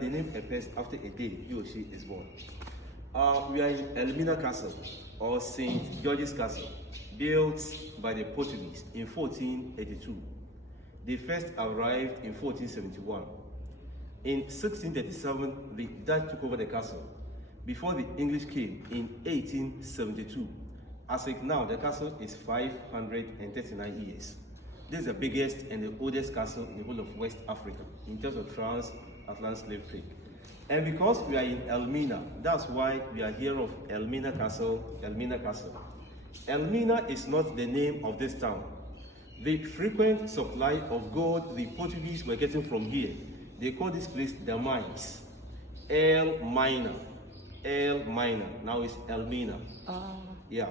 they name a person after a day he or she is born. We are in Elmina Castle, or St. George's Castle, built by the Portuguese in 1482. They first arrived in 1471. In 1637, the Dutch took over the castle before the English came in 1872. As of now, the castle is 539 years. This is the biggest and the oldest castle in the whole of West Africa in terms of transatlantic slave trade. And because we are in Elmina, that's why we are here of Elmina Castle, Elmina Castle. Elmina is not the name of this town. The frequent supply of gold the Portuguese were getting from here, they call this place the mines. Elmina. Elmina. Now it's Elmina. Yeah.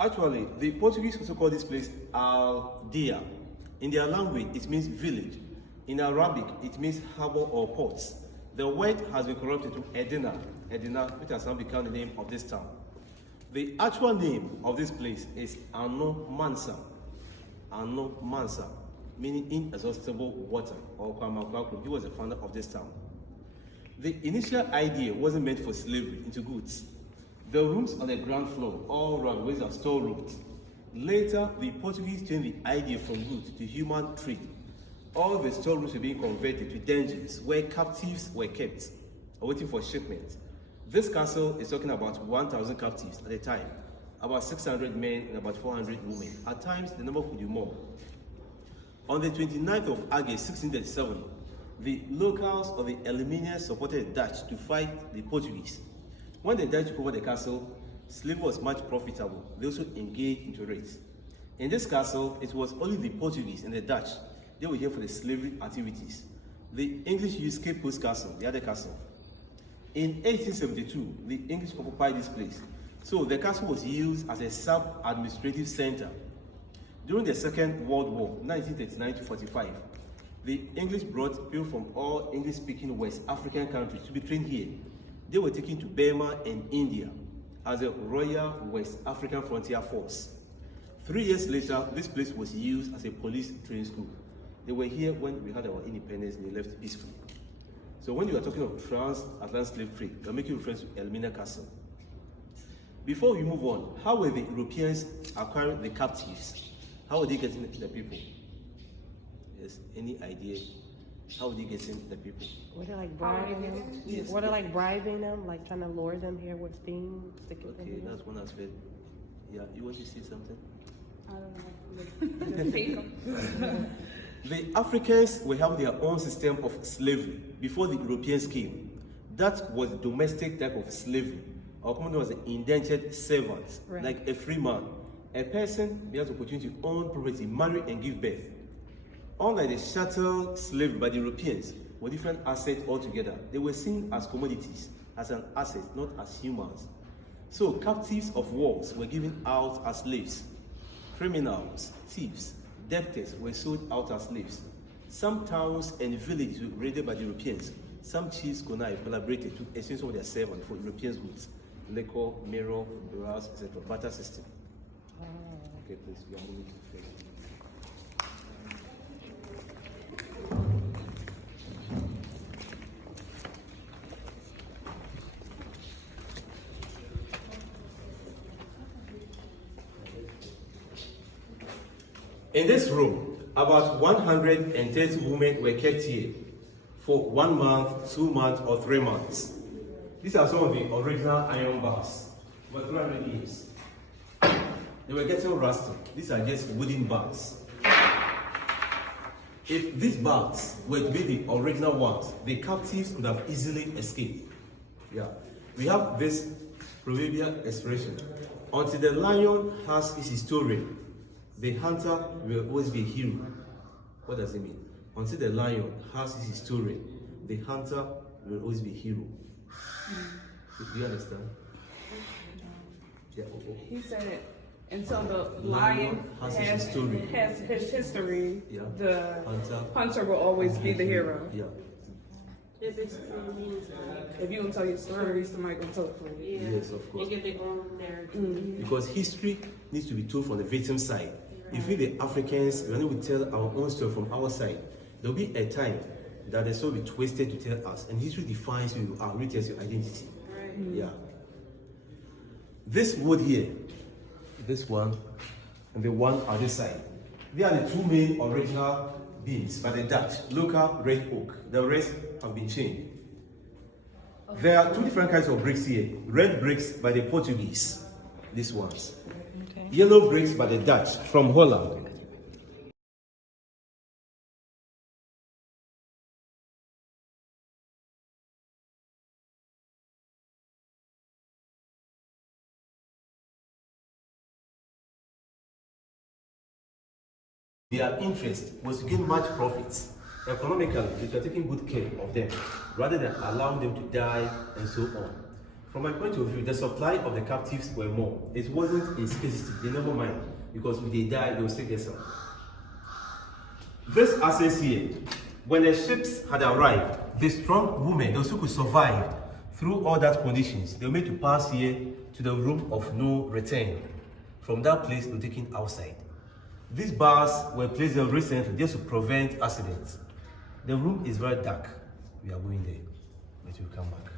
Actually, the Portuguese also call this place Aldea. In their language, it means village. In Arabic, it means harbor or ports. The word has been corrupted to Edina, which has now become the name of this town. The actual name of this place is Ano Mansa, meaning inexhaustible water, or Kwamakwakwu. He was the founder of this town. The initial idea wasn't meant for slavery into goods. The rooms on the ground floor all around ways are storerooms. Later, the Portuguese changed the idea from goods to human trade. All the storerooms were being converted to dungeons where captives were kept, waiting for shipment. This castle is talking about 1,000 captives at a time, about 600 men and about 400 women. At times, the number could be more. On the 29th of August, 1637, the locals of the Elminians supported the Dutch to fight the Portuguese. When the Dutch took over the castle, slavery was much profitable. They also engaged into it. In this castle, it was only the Portuguese and the Dutch. They were here for the slavery activities. The English used Cape Coast Castle, the other castle. In 1872, the English occupied this place. So the castle was used as a sub-administrative center. During the Second World War, 1939 to 45, the English brought people from all English-speaking West African countries to be trained here. They were taken to Burma and India as a Royal West African Frontier Force. 3 years later, this place was used as a police training school. They were here when we had our independence and they left peacefully. So when you are talking of transatlantic slave trade, you are making reference to Elmina Castle. Before we move on, how were the Europeans acquiring the captives? How were they getting the people? Yes, any idea? How were they getting the people? Were they like bribing them? Yes. Were they like bribing them, like trying to lure them here with things? Okay, that's one aspect. Yeah, you want to say something? I don't know. Just take them. The Africans were having their own system of slavery before the Europeans came. That was the domestic type of slavery. Our common was an indentured servant, right, like a free man. A person has the opportunity to own property, marry and give birth. Unlike the chattel slavery by the Europeans, were different assets altogether. They were seen as commodities, as an asset, not as humans. So captives of wars were given out as slaves. Criminals, thieves, debtors were sold out as slaves. Some towns and villages were raided by the Europeans. Some chiefs collaborated to exchange some of their servants for European goods. Liquor, mirror, brass, etc. Barter system. Okay, please, we are moving to the first. In this room, about 130 women were kept here for 1 month, 2 months, or 3 months. These are some of the original iron bars, about 300 years. They were getting rusty. These are just wooden bars. If these bars were to be the original ones, the captives would have easily escaped. Yeah, we have this proverbial expression: until the lion has his historian, the hunter will always be a hero. What does it mean? Until the lion has his historian, the hunter will always be a hero. Do you understand? Yeah. He said until the lion has his history, Yeah. the Hunter will always be the hero. Yeah. It basically means If you don't tell your story, somebody gonna tell it for you. yeah, Yes, of course. they get their own narrative. Because history needs to be told from the victim side. If we the Africans, we only will tell our own story from our side, there will be a time that the story twisted to tell us, and history defines who you are, retells your identity. Right. Yeah. This wood here, this one, and the one on this side, they are the two main original beams by the Dutch, local red oak. The rest have been changed. There are two different kinds of bricks here. Red bricks by the Portuguese, these ones. Okay. Yellow bricks by the Dutch from Holland. Their interest was to gain much profits. Economically, they were taking good care of them, rather than allowing them to die and so on. From my point of view, the supply of the captives were more. It wasn't a scarcity, they never mind, because if they die, they will still get some. This access here, when the ships had arrived, the strong women, those who could survive through all that conditions, they were made to pass here to the room of no return. From that place, they were taken outside. These bars were placed there recently just to prevent accidents. The room is very dark. We are going there, but we'll come back.